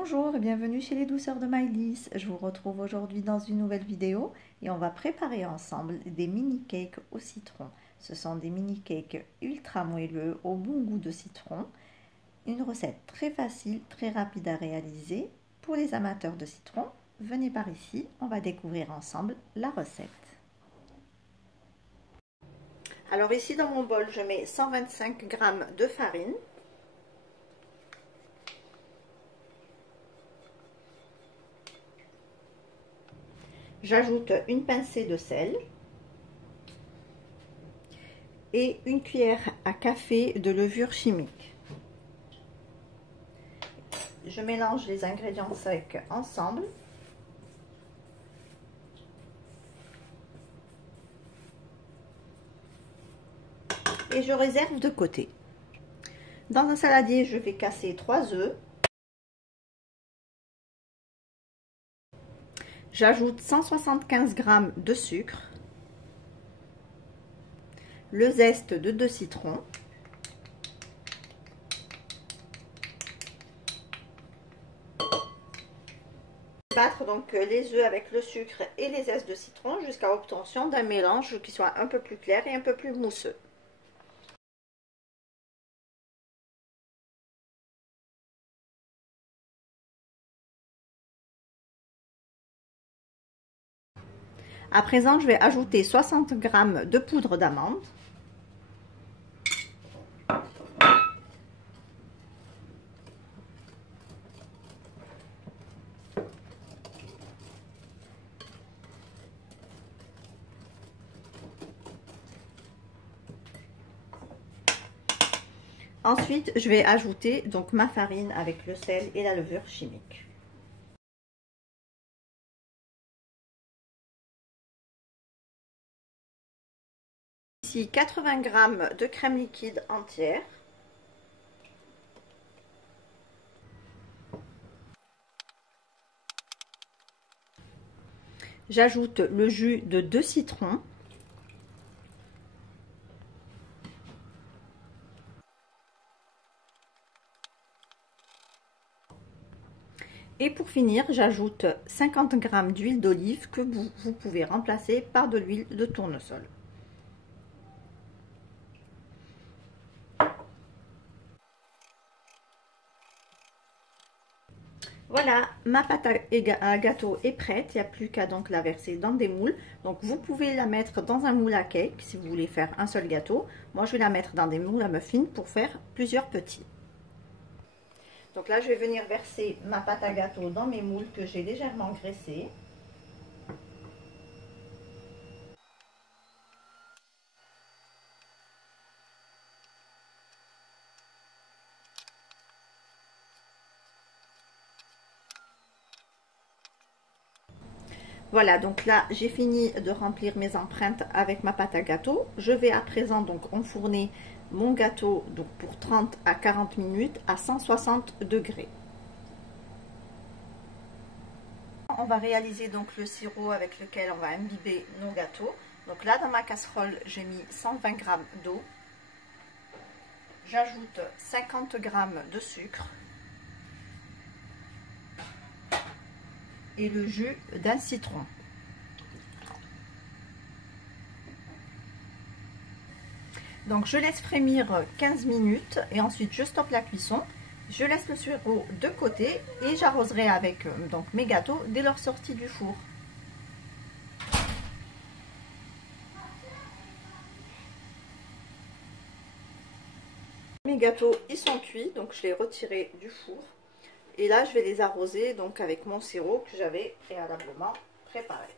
Bonjour et bienvenue chez les douceurs de Maëlys. Je vous retrouve aujourd'hui dans une nouvelle vidéo et on va préparer ensemble des mini cakes au citron. Ce sont des mini cakes ultra moelleux au bon goût de citron. Une recette très facile, très rapide à réaliser. Pour les amateurs de citron, venez par ici, on va découvrir ensemble la recette. Alors ici dans mon bol, je mets 125 g de farine. J'ajoute une pincée de sel et une cuillère à café de levure chimique. Je mélange les ingrédients secs ensemble. Et je réserve de côté. Dans un saladier, je vais casser 3 œufs. J'ajoute 175 g de sucre, le zeste de 2 citrons, battre donc les œufs avec le sucre et les zestes de citron jusqu'à obtention d'un mélange qui soit un peu plus clair et un peu plus mousseux. À présent, je vais ajouter 60 g de poudre d'amande. Ensuite, je vais ajouter donc ma farine avec le sel et la levure chimique. Ici 80 g de crème liquide entière. J'ajoute le jus de 2 citrons. Et pour finir, j'ajoute 50 g d'huile d'olive que vous pouvez remplacer par de l'huile de tournesol. Voilà, ma pâte à gâteau est prête, il n'y a plus qu'à donc la verser dans des moules. Donc vous pouvez la mettre dans un moule à cake si vous voulez faire un seul gâteau. Moi je vais la mettre dans des moules à muffins pour faire plusieurs petits. Donc là je vais venir verser ma pâte à gâteau dans mes moules que j'ai légèrement graissés. Voilà, donc là j'ai fini de remplir mes empreintes avec ma pâte à gâteau. Je vais à présent donc enfourner mon gâteau donc pour 30 à 40 minutes à 160 degrés. On va réaliser donc le sirop avec lequel on va imbiber nos gâteaux. Donc là dans ma casserole j'ai mis 120 g d'eau. J'ajoute 50 g de sucre et le jus d'un citron. Donc je laisse frémir 15 minutes et ensuite je stoppe la cuisson. Je laisse le sirop de côté et j'arroserai avec donc mes gâteaux dès leur sortie du four. Mes gâteaux ils sont cuits, donc je les retirerai du four. Et là, je vais les arroser donc avec mon sirop que j'avais préalablement préparé.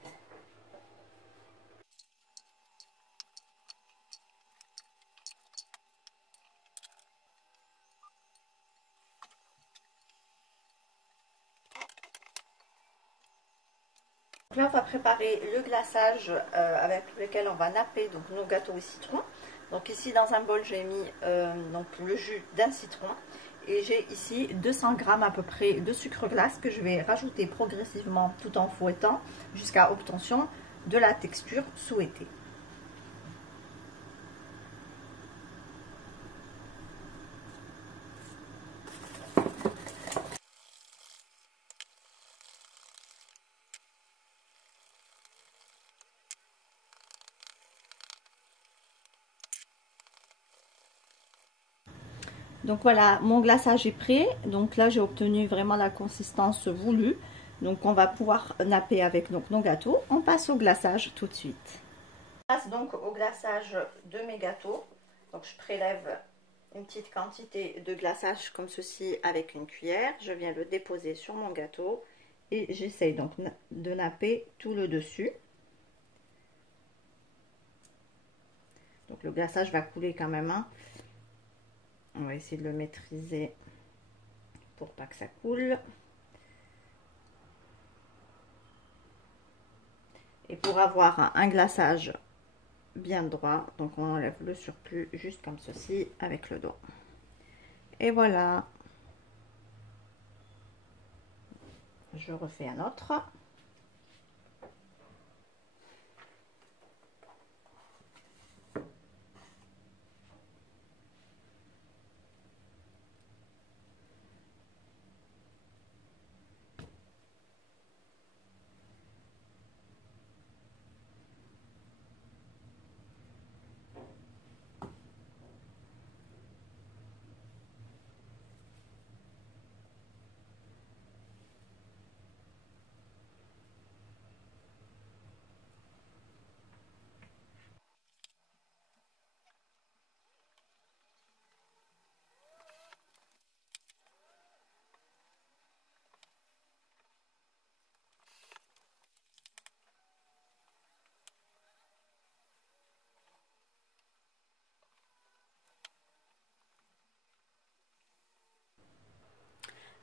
Donc là, on va préparer le glaçage avec lequel on va napper donc nos gâteaux au citron. Donc ici, dans un bol, j'ai mis donc le jus d'un citron. Et j'ai ici 200 g à peu près de sucre glace que je vais rajouter progressivement tout en fouettant jusqu'à obtention de la texture souhaitée. Donc voilà, mon glaçage est prêt. Donc là, j'ai obtenu vraiment la consistance voulue. Donc on va pouvoir napper avec donc, nos gâteaux. On passe au glaçage tout de suite. On passe donc au glaçage de mes gâteaux. Donc je prélève une petite quantité de glaçage comme ceci avec une cuillère. Je viens le déposer sur mon gâteau et j'essaye donc de napper tout le dessus. Donc le glaçage va couler quand même. Hein. On va essayer de le maîtriser pour pas que ça coule. Et pour avoir un glaçage bien droit, donc on enlève le surplus juste comme ceci avec le doigt. Et voilà. Je refais un autre.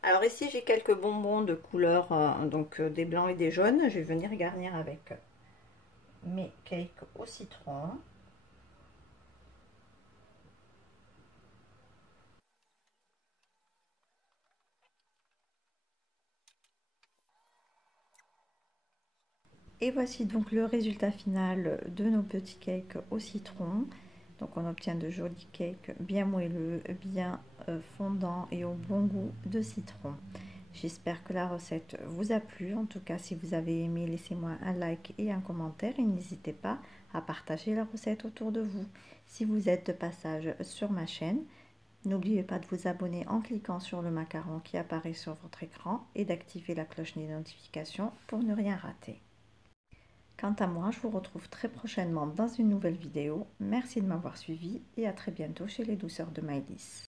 Alors ici j'ai quelques bonbons de couleur donc des blancs et des jaunes. Je vais venir garnir avec mes cakes au citron. Et voici donc le résultat final de nos petits cakes au citron. Donc on obtient de jolis cakes bien moelleux, bien fondants et au bon goût de citron. J'espère que la recette vous a plu. En tout cas, si vous avez aimé, laissez-moi un like et un commentaire. Et n'hésitez pas à partager la recette autour de vous. Si vous êtes de passage sur ma chaîne, n'oubliez pas de vous abonner en cliquant sur le macaron qui apparaît sur votre écran et d'activer la cloche des notifications pour ne rien rater. Quant à moi, je vous retrouve très prochainement dans une nouvelle vidéo. Merci de m'avoir suivi et à très bientôt chez les douceurs de Maëlys.